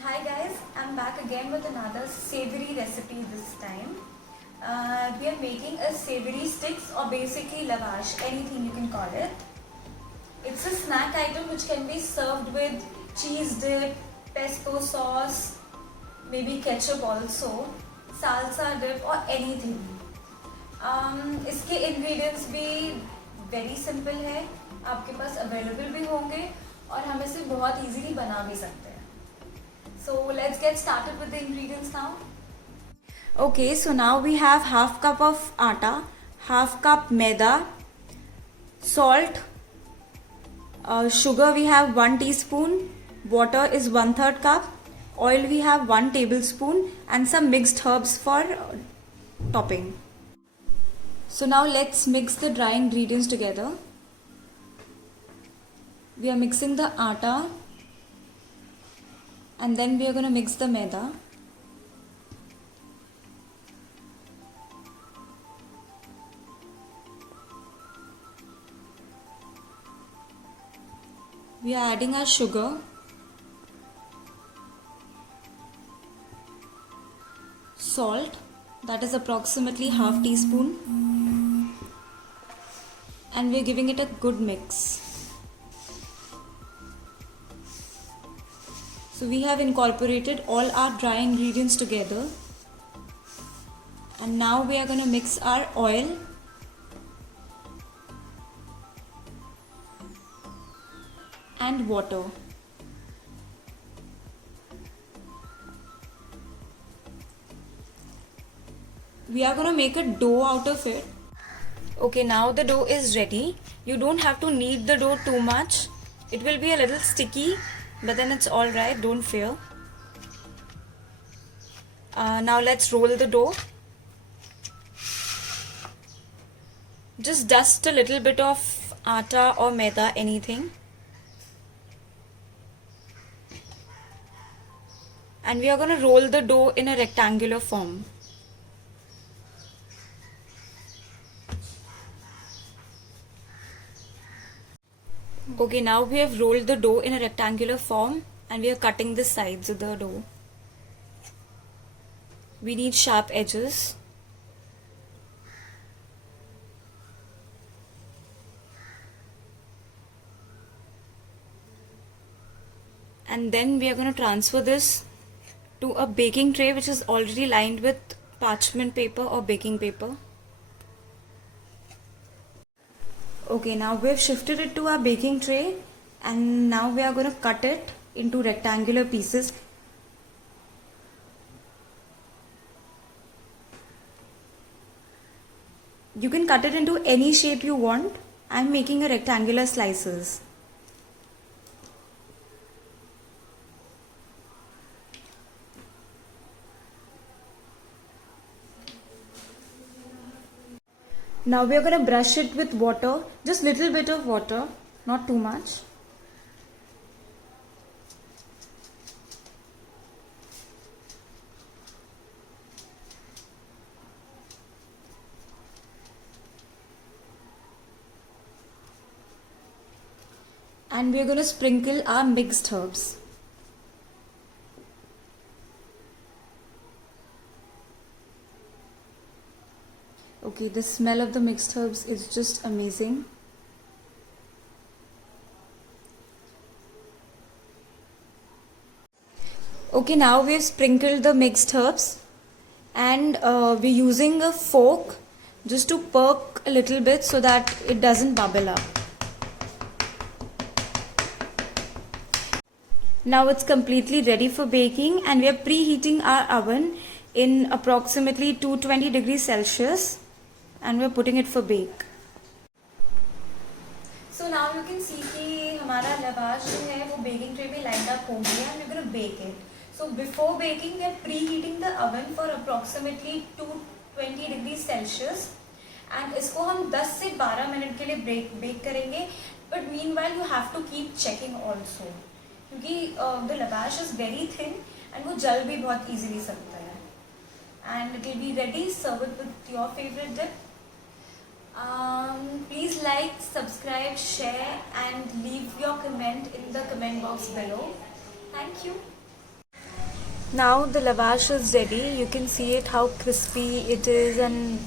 Hi guys, I'm back again with another savory recipe this time. We are making a savory sticks or basically lavash, anything you can call it. It's a snack item which can be served with cheese dip, pesto sauce, maybe ketchup also, salsa dip or anything. इसके ingredients भी very simple है, आपके पास available भी होंगे और हम इसे बहुत easily बना भी सकते हैं. So let's get started with the ingredients now. Okay, so now we have half cup of atta, half cup maida, salt, sugar we have 1 teaspoon, water is 1/3 cup, oil we have 1 tablespoon and some mixed herbs for topping. So now let's mix the dry ingredients together. We are mixing the atta and then we are going to mix the maida. We are adding our sugar, salt, that is approximately half teaspoon, and we are giving it a good mix. So we have incorporated all our dry ingredients together, and now we are going to mix our oil and water. We are going to make a dough out of it. Okay, now the dough is ready. You don't have to knead the dough too much. It will be a little sticky, but then it's alright, don't fear. Now let's roll the dough. Just dust a little bit of atta or maida, anything. And we are going to roll the dough in a rectangular form. Okay, now we have rolled the dough in a rectangular form and we are cutting the sides of the dough. We need sharp edges. And then we are going to transfer this to a baking tray which is already lined with parchment paper or baking paper. Okay, now we have shifted it to our baking tray and now we are going to cut it into rectangular pieces. You can cut it into any shape you want. I am making a rectangular slices. Now we are going to brush it with water, just little bit of water, not too much. And we are going to sprinkle our mixed herbs. Okay, the smell of the mixed herbs is just amazing. Okay, now we have sprinkled the mixed herbs and we're using a fork just to poke a little bit so that it doesn't bubble up. Now it's completely ready for baking and we are preheating our oven in approximately 220 degrees Celsius and we are putting it for bake. So now you can see कि हमारा lavash जो है वो baking tray में lined up हो गया and we're going to bake it. So before baking we are preheating the oven for approximately 220 degrees Celsius and इसको हम 10 से 12 मिनट के लिए bake करेंगे. But meanwhile you have to keep checking also क्योंकि the lavash is very thin and वो जल भी बहुत easily सकता है. And it will be ready. Serve it with your favorite dip. Please like, subscribe, share and leave your comment in the comment box below. Thank you. Now the lavash is ready. You can see it how crispy it is and